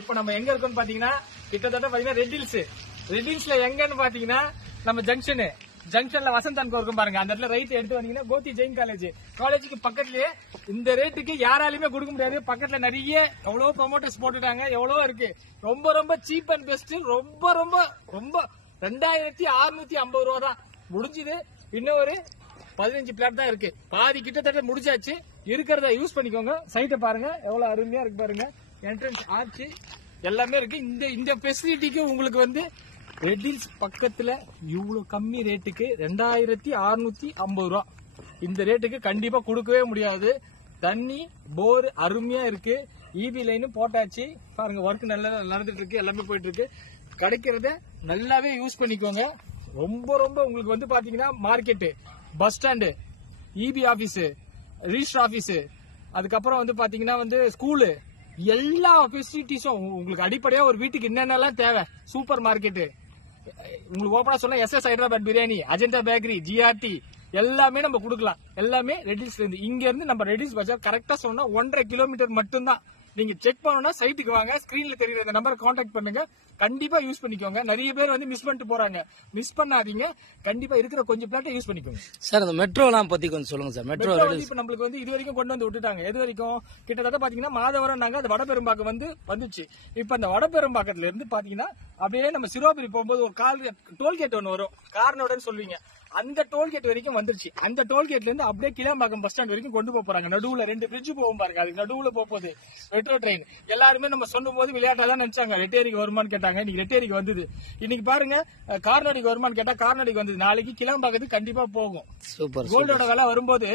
இப்ப நம்ம எங்க இருக்கோம்னு பாத்தீங்கன்னா கிட்டத்தட்ட பாத்தீங்கன்னா ரெட் ஹில்ஸ்ல எங்கன்னு பாத்தீங்கன்னா நம்ம ஜங்ஷன்ல வசந்த் இருக்கும் பாருங்க. அந்த இடத்துல ரைட் எடுத்து வந்தீங்கன்னா கோத்தி ஜெயின் காலேஜுக்கு பக்கத்துலயே இந்த ரேட்டுக்கு யாராலுமே கொடுக்க முடியாது. பக்கத்துல நிறைய எவ்வளவு ப்ரொமோட்டர்ஸ் போட்டுட்டாங்க, எவ்வளவு இருக்கு. ரொம்ப ரொம்ப சீப் அண்ட் பெஸ்ட். ரொம்ப ரொம்ப ரொம்ப 2650 ரூபா தான் முடிஞ்சது. இன்னும் ஒரு 15 பிளாட் தான் இருக்கு. பாதி கிட்டத்தட்ட முடிச்சாச்சு. இருக்கிறத யூஸ் பண்ணிக்கோங்க. சைட்டை பாருங்க எவ்வளவு அருமையா இருக்கு பாருங்க. என்ட்ரன்ஸ் ஆர்ச் எல்லாமே இருக்கு. இந்த ஃபெசிலிட்டிக்கு உங்களுக்கு வந்து ரெட் ஹில்ஸ் பக்கத்துல இவ்வளவு கம்மி ரேட்டுக்கு 2650 ரூபா. இந்த ரேட்டுக்கு கண்டிப்பா கொடுக்கவே முடியாது. தண்ணி போர் அருமையா இருக்கு. இபி லைனும் போட்டாச்சு பாருங்க. ஒர்க் நல்லா நடந்துட்டு இருக்கு. எல்லாமே போயிட்டு இருக்கு. கிடைக்கிறத நல்லாவே யூஸ் பண்ணிக்கோங்க. ரொம்ப ரொம்ப உங்களுக்கு வந்து பாத்தீங்கன்னா market, bus stand, EB office, register office, அதுக்கப்புறம் வந்து பாத்தீங்கன்னா வந்து ஸ்கூலு, எல்லா ஃபெசிலிட்டிஸும் உங்களுக்கு அடிப்படையா ஒரு வீட்டுக்கு என்னென்னலாம் தேவை. சூப்பர் மார்க்கெட்டு உங்களுக்கு ஓபனா சொல்ல SS Hyderabad biryani, Ajanta bakery, GRT எல்லாமே நம்ம கொடுக்கலாம். எல்லாமே ரெட் ஹில்ஸ்ல இருந்து. இங்க இருந்து நம்ம ரெட் ஹில்ஸ் பஜார் கரெக்டா சொன்னா 1.5 கிலோமீட்டர் மட்டும்தான். நீங்க செக் பண்ணணும்னா சைட்டுக்கு வாங்க. ஸ்கிரீன்ல தெரியுற இந்த நம்பரை கான்டாக்ட் பண்ணுங்க. கண்டிப்பா யூஸ் பண்ணிக்கோங்க. நிறைய பேர் வந்து மிஸ் பண்ணிட்டு போறாங்க. மிஸ் பண்ணாதீங்க. கண்டிப்பா இருக்கிற கொஞ்சம் பிளாட்டை யூஸ் பண்ணிக்கோங்க. சார் அந்த மெட்ரோலாம் பத்தி கொஞ்சம் சொல்லுங்க சார். மெட்ரோ இப்ப நம்மளுக்கு வந்து இது வரைக்கும் கொண்டு வந்து விட்டுட்டாங்க. எது வரைக்கும் கிட்டத்தட்ட பாத்தீங்கன்னா மாதவரம் நாங்க அது வடபெரும்பாக்கம் வந்துச்சு. இப்ப அந்த வடபெரும்பாக்கத்துல இருந்து பாத்தீங்கன்னா அப்படியே நம்ம சிறுவாபுரி போகும்போது ஒரு டோல்கேட் ஒன்று வரும். கார்னோடன்னு சொல்லுவீங்க. அந்த டோல்கேட் வரைக்கும் வந்துருச்சு. அந்த டோல்கேட்ல இருந்து அப்படியே கிளாம்பாக்கம் பஸ் ஸ்டாண்ட் வரைக்கும் கொண்டு போறாங்க. நடுவுல 2 பிரிட்ஜ் போகும் பாருங்க. அதுக்கு நடுவுல போகுது மெட்ரோ ட்ரெயின். எல்லாருமே நம்ம சொல்லும் போது விளையாட்டா தான் நினைச்சாங்க. ரெட்டேரிக்கு வருமானு கேட்டாங்க. இன்னைக்கு ரெட்டேரிக்கு வந்தது. இன்னைக்கு பாருங்க கார்னடிக்கு வருமானு கேட்டா கார்னடிக்கு வந்தது. நாளைக்கு கிளாம்பாக்கத்துக்கு கண்டிப்பா போகும். சூப்பர். கோல்டோட விலை வரும்போது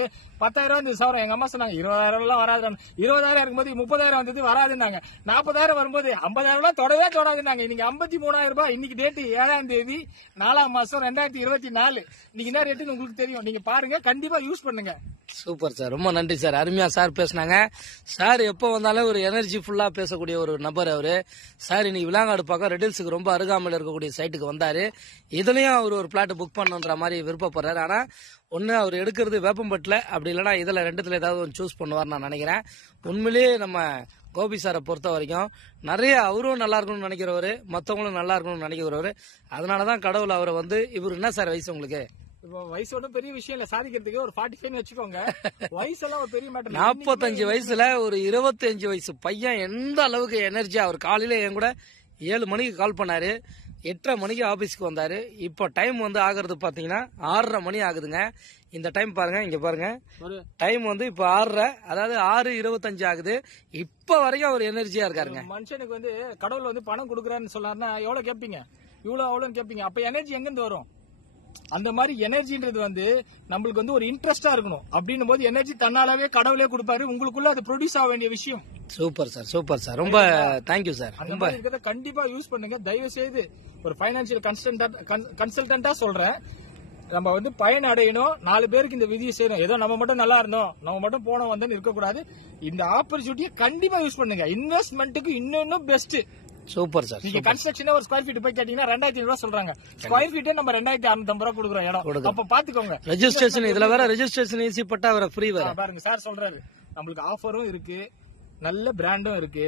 10,000 வந்து சவரம். எங்க அம்மா சொன்னாங்க 20,000 எல்லாம் வராது. 20,000 இருக்கும்போது 30,000 வந்தது வராதுன்னாங்க. 40,000 வரும்போது 50,000 எல்லாம் தொடவே தொடாதுன்னாங்க. இன்னைக்கு 53,000 ரூபாய். இன்னைக்கு டேட் 7ஆம் தேதி 4ஆம் மாசம் 2024. இன்னைக்கு என்ன ரேட்டுன்னு உங்களுக்கு தெரியும். நீங்க பாருங்க. கண்டிப்பா யூஸ் பண்ணுங்க. Super sir. ரொம்ப நன்றி சார். அருமையா சார் பேசினாங்க. சார் எப்போ வந்தாலும் ஒரு எனர்ஜி ஃபுல்லா பேசக்கூடிய ஒரு நபர் அவரு. சார் இன்னைக்கு விலாங்காடு பக்கம் ரெட் ஹில்ஸுக்கு ரொம்ப அருகாமையில் இருக்கக்கூடிய சைட்டுக்கு வந்தாரு. இதுலயும் அவர் ஒரு பிளாட் புக் பண்ணுன்ற மாதிரி விருப்பப்படுறாரு. ஆனா ஒன்னு அவர் எடுக்கிறது வேப்பம்பட்டில், அப்படி இல்லைன்னா இதுல ரெண்டுத்துல ஏதாவது ஒன்று சூஸ் பண்ணுவார் நான் நினைக்கிறேன். உண்மையிலேயே நம்ம கோபி சாரை பொறுத்த வரைக்கும் நிறைய அவரும் நல்லா இருக்கணும்னு நினைக்கிறவரு, மற்றவங்களும் நல்லா இருக்கணும்னு நினைக்கிறவரு. அதனாலதான் கடவுள் அவரை வந்து இவரு என்ன சார் வயசு உங்களுக்கு? இப்போ வயசு ஒன்றும் பெரிய விஷயம் இல்ல. சாதிக்கிறதுக்கு ஒரு 45 வச்சுக்கோங்க. வயசெல்லாம் ஒரு பெரிய மேட்டர். 45 வயசுல ஒரு 25 வயசு பையன் எந்த அளவுக்கு எனர்ஜியா. அவர் காலையில என் கூட 7 மணிக்கு கால் பண்ணாரு. 8:30 மணிக்கு ஆபீஸ்க்கு வந்தாரு. இப்போ டைம் வந்து ஆகுறது பாத்தீங்கன்னா 6:30 மணி ஆகுதுங்க. இந்த டைம் பாருங்க, இங்க பாருங்க. டைம் வந்து இப்ப 6:30, அதாவது 6:25 ஆகுது. இப்ப வரைக்கும் அவர் எனர்ஜியா இருக்காருங்க. மனுஷனுக்கு வந்து கடவுள் வந்து பணம் கொடுக்குறான்னு சொன்னாருன்னா எவ்வளவு கேட்பீங்க? இவ்வளவு அவ்வளவு கேட்பீங்க. அப்ப எனர்ஜி எங்க இருந்து வரும்? அந்த மாதிரி எனர்ஜின்றது வந்து நம்மளுக்கு வந்து ஒரு இன்ட்ரெஸ்டா இருக்கணும். அப்படின்னும் போது எனர்ஜி தன்னாலவே கடவுளே கொடுப்பாரு. உங்களுக்குள்ள அது ப்ரொடியூஸ் ஆக வேண்டிய விஷயம். Super sir. Super sir. ரொம்ப தேங்க்யூ சார். ரொம்ப கண்டிப்பா யூஸ் பண்ணுங்க. தயவு செய்து ஒரு பைனான்சியல் கன்சல்டன்டா சொல்றேன். நம்ம வந்து பயன் அடையணும். 4 பேருக்கு இந்த விதியை செய்யணும். ஏதோ நம்ம மட்டும் நல்லா இருந்தோம், நம்ம மட்டும் போனோம் வந்தோன்னு இருக்கக்கூடாது. இந்த ஆப்பர்ச்சுனிட்டியை கண்டிப்பா யூஸ் பண்ணுங்க. இன்வெஸ்ட்மெண்ட்டுக்கு இன்னும் பெஸ்ட். Super sir. நீங்க கன்ஸ்ட்ரக்ஷன் ஒரு ஸ்கொயர் ஃபீட் போய் கேட்டீங்கன்னா 2,500 ரூபாய் சொல்றாங்க. ஸ்கொயர் ஃபீட்டே நம்ம 2,650 ரூபாய் கொடுக்குறோம் இடம். அப்ப பாத்துக்கோங்க. ரெஜிஸ்ட்ரேஷன் இதுல வேற ரெஜிஸ்ட்ரேஷன் ஈஸி பட்டா வேற ஃப்ரீ வேற. பாருங்க சார் சொல்றாரு. நம்மளுக்கு ஆஃபரும் இருக்கு, நல்ல பிராண்டும் இருக்கு,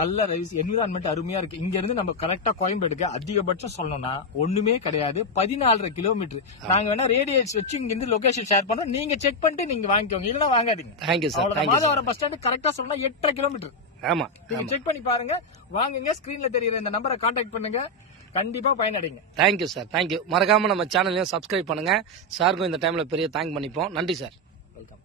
நல்ல என்விரான்மெண்ட் அருமையா இருக்கு. இங்க இருந்து நம்ம கரெக்டா கோயம்பேடுக்கு அதிகபட்சம் சொல்லணும்னா ஒண்ணுமே கிடையாது, 14.5 கிலோமீட்டர். நாங்க வேணா ரேடியேட்ஸ் வச்சு இங்க இருந்து லொகேஷன் ஷேர் பண்றோம். நீங்க செக் பண்ணிட்டு நீங்க வாங்கிக்கோங்க, இல்லனா வாங்காதீங்க. Thank you sir. Madhavaram bus stand கரெக்டா சொல்லணும்னா 8.5 கிலோமீட்டர். ஆமா, நீங்க செக் பண்ணி பாருங்க, வாங்குங்க. ஸ்கிரீன்ல தெரியுற இந்த நம்பரை கான்டாக்ட் பண்ணுங்க. கண்டிப்பா பயனடைங்க. Thank you sir. தேங்க்யூ. மறக்காம நம்ம சேனலையும் சப்ஸ்கிரைப் பண்ணுங்க. சாருக்கும் இந்த டைம்ல பெரிய தேங்க் பண்ணிப்போம். நன்றி சார். வெல்கம்.